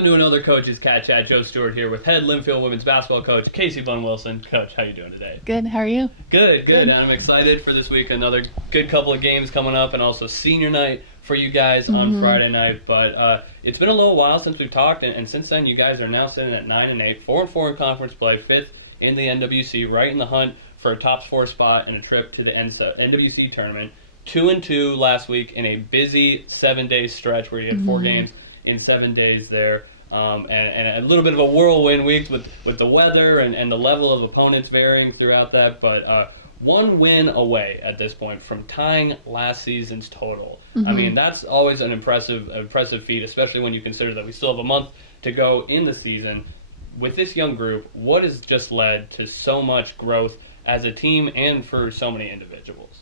Welcome to another Coach's CatChat. Joe Stuart here with head Linfield women's basketball coach Casey Bunn-Wilson. Coach, how you doing today? Good. How are you? Good. I'm excited for this week. Another good couple of games coming up, and also senior night for you guys on Friday night. But it's been a little while since we've talked, and since then you guys are now sitting at 9-8, 4-4 in conference play, 5th in the NWC, right in the hunt for a top 4 spot and a trip to the NWC tournament. 2-2 last week in a busy 7-day stretch where you had 4 games in 7 days there, and a little bit of a whirlwind week with the weather and the level of opponents varying throughout that, but one win away at this point from tying last season's total. I mean, that's always an impressive feat, especially when you consider that we still have a month to go in the season. With this young group, what has just led to so much growth as a team and for so many individuals?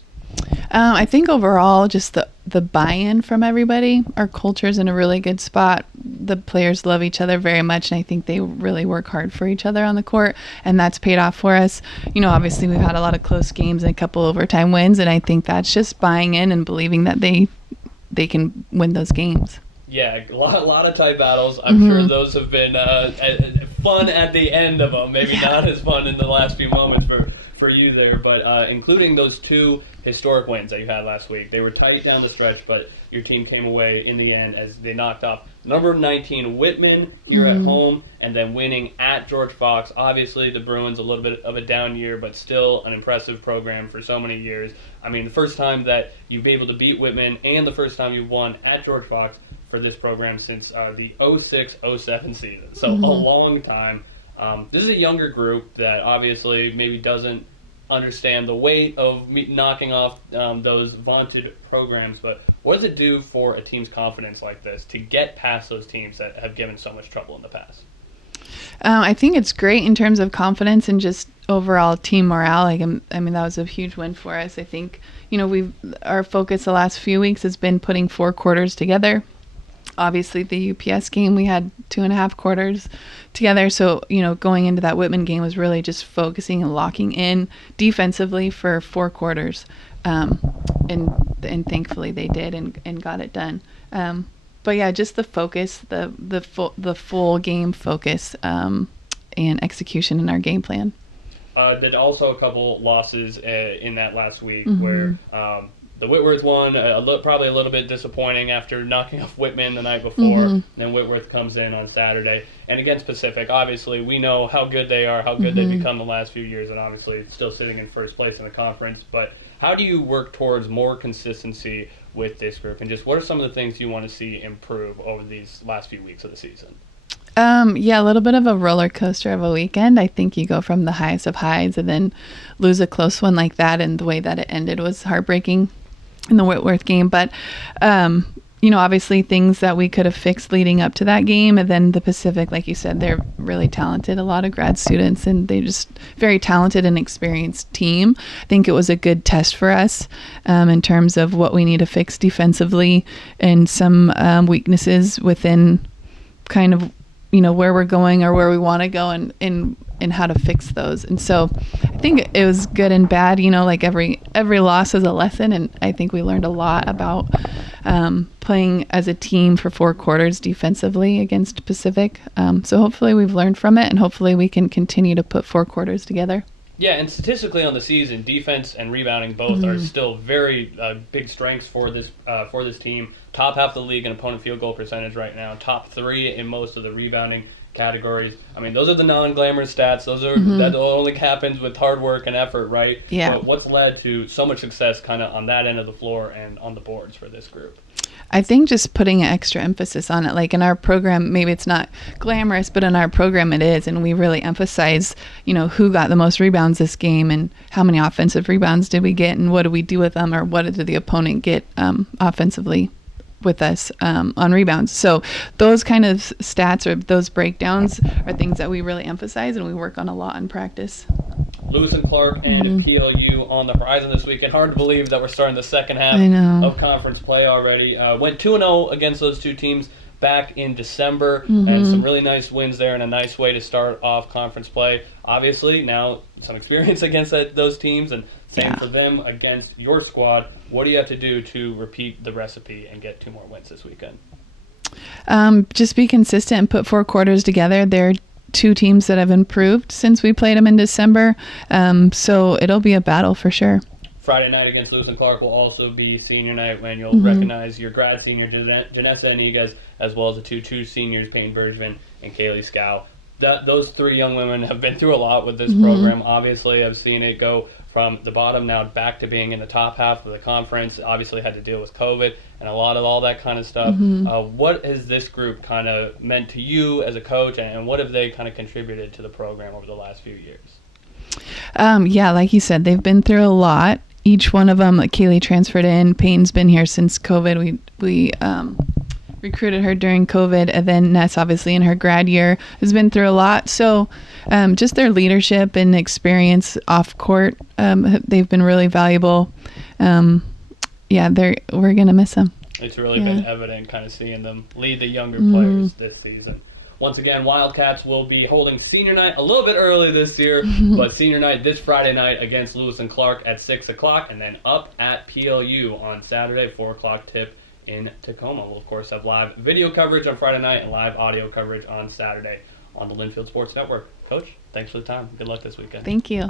I think overall, just the buy-in from everybody. Our culture's in a really good spot. The players love each other very much, and I think they really work hard for each other on the court, and that's paid off for us. You know, obviously we've had a lot of close games and a couple overtime wins, and I think that's just buying in and believing that they can win those games. Yeah, a lot of tight battles. I'm sure those have been fun at the end of them. Maybe not as fun in the last few moments for you there, but including those 2 historic wins that you had last week. They were tight down the stretch, but your team came away in the end as they knocked off number 19 Whitman here at home, and then winning at George Fox. Obviously, the Bruins a little bit of a down year, but still an impressive program for so many years. I mean, the first time that you've been able to beat Whitman and the first time you've won at George Fox for this program since the 06-07 season. So a long time. This is a younger group that obviously maybe doesn't understand the weight of knocking off those vaunted programs, but what does it do for a team's confidence like this to get past those teams that have given so much trouble in the past? I think it's great in terms of confidence and just overall team morale. I mean, that was a huge win for us. I think, you know, our focus the last few weeks has been putting 4 quarters together. Obviously, the UPS game, we had 2.5 quarters together. So, you know, going into that Whitman game was really just focusing and locking in defensively for 4 quarters. And thankfully they did and got it done. But yeah, just the focus, the full game focus and execution in our game plan. Did also a couple losses in that last week where the Whitworth one, probably a little bit disappointing after knocking off Whitman the night before. Then Whitworth comes in on Saturday. And against Pacific, obviously, we know how good they are, how good they've become the last few years, and obviously still sitting in first place in the conference. But how do you work towards more consistency with this group? And just what are some of the things you want to see improve over these last few weeks of the season? Yeah, a little bit of a roller coaster of a weekend. I think you go from the highest of highs and then lose a close one like that, and the way that it ended was heartbreaking in the Whitworth game. But, you know, obviously things that we could have fixed leading up to that game. And then the Pacific, like you said, they're really talented, a lot of grad students, and they just very talented and experienced team. I think it was a good test for us in terms of what we need to fix defensively and some weaknesses within kind of, you know, where we're going or where we want to go and how to fix those. And so I think it was good and bad, you know, like every loss is a lesson. And I think we learned a lot about playing as a team for 4 quarters defensively against Pacific. So hopefully we've learned from it, and hopefully we can continue to put 4 quarters together. Yeah, and statistically on the season, defense and rebounding both are still very big strengths for this team. Top half of the league in opponent field goal percentage right now. Top 3 in most of the rebounding categories. I mean, those are the non-glamorous stats. Those are that only happens with hard work and effort, right? Yeah. But what's led to so much success kind of on that end of the floor and on the boards for this group? I think just putting an extra emphasis on it. Like in our program, maybe it's not glamorous, but in our program it is. And we really emphasize, you know, who got the most rebounds this game and how many offensive rebounds did we get and what do we do with them, or what did the opponent get offensively with us on rebounds. So those kind of stats or those breakdowns are things that we really emphasize and we work on a lot in practice. Lewis and Clark and PLU on the horizon this weekend. Hard to believe that we're starting the second half of conference play already. Went 2-0 against those 2 teams back in December, and some really nice wins there and a nice way to start off conference play. Obviously, now some experience against those teams, and same for them against your squad. What do you have to do to repeat the recipe and get 2 more wins this weekend? Just be consistent and put 4 quarters together. They're 2 teams that have improved since we played them in December. So it'll be a battle for sure. Friday night against Lewis and Clark will also be senior night, when you'll recognize your grad senior, Janessa Inigas, as well as the two seniors, Payne Bergevin and Kaylee Scow. Those 3 young women have been through a lot with this program. Obviously, I've seen it go from the bottom now back to being in the top half of the conference. Obviously, had to deal with COVID and a lot of all that kind of stuff. What has this group kind of meant to you as a coach, and what have they kind of contributed to the program over the last few years? Yeah, like you said, they've been through a lot. Each one of them, like Kaylee transferred in. Payne's been here since COVID. We recruited her during COVID, and then Ness, obviously, in her grad year, has been through a lot. So just their leadership and experience off court, they've been really valuable. We're going to miss them. It's really been evident kind of seeing them lead the younger players this season. Once again, Wildcats will be holding senior night a little bit early this year, but senior night this Friday night against Lewis and Clark at 6 o'clock, and then up at PLU on Saturday, 4 o'clock tip in Tacoma. We'll, of course, have live video coverage on Friday night and live audio coverage on Saturday on the Linfield Sports Network. Coach, thanks for the time. Good luck this weekend. Thank you.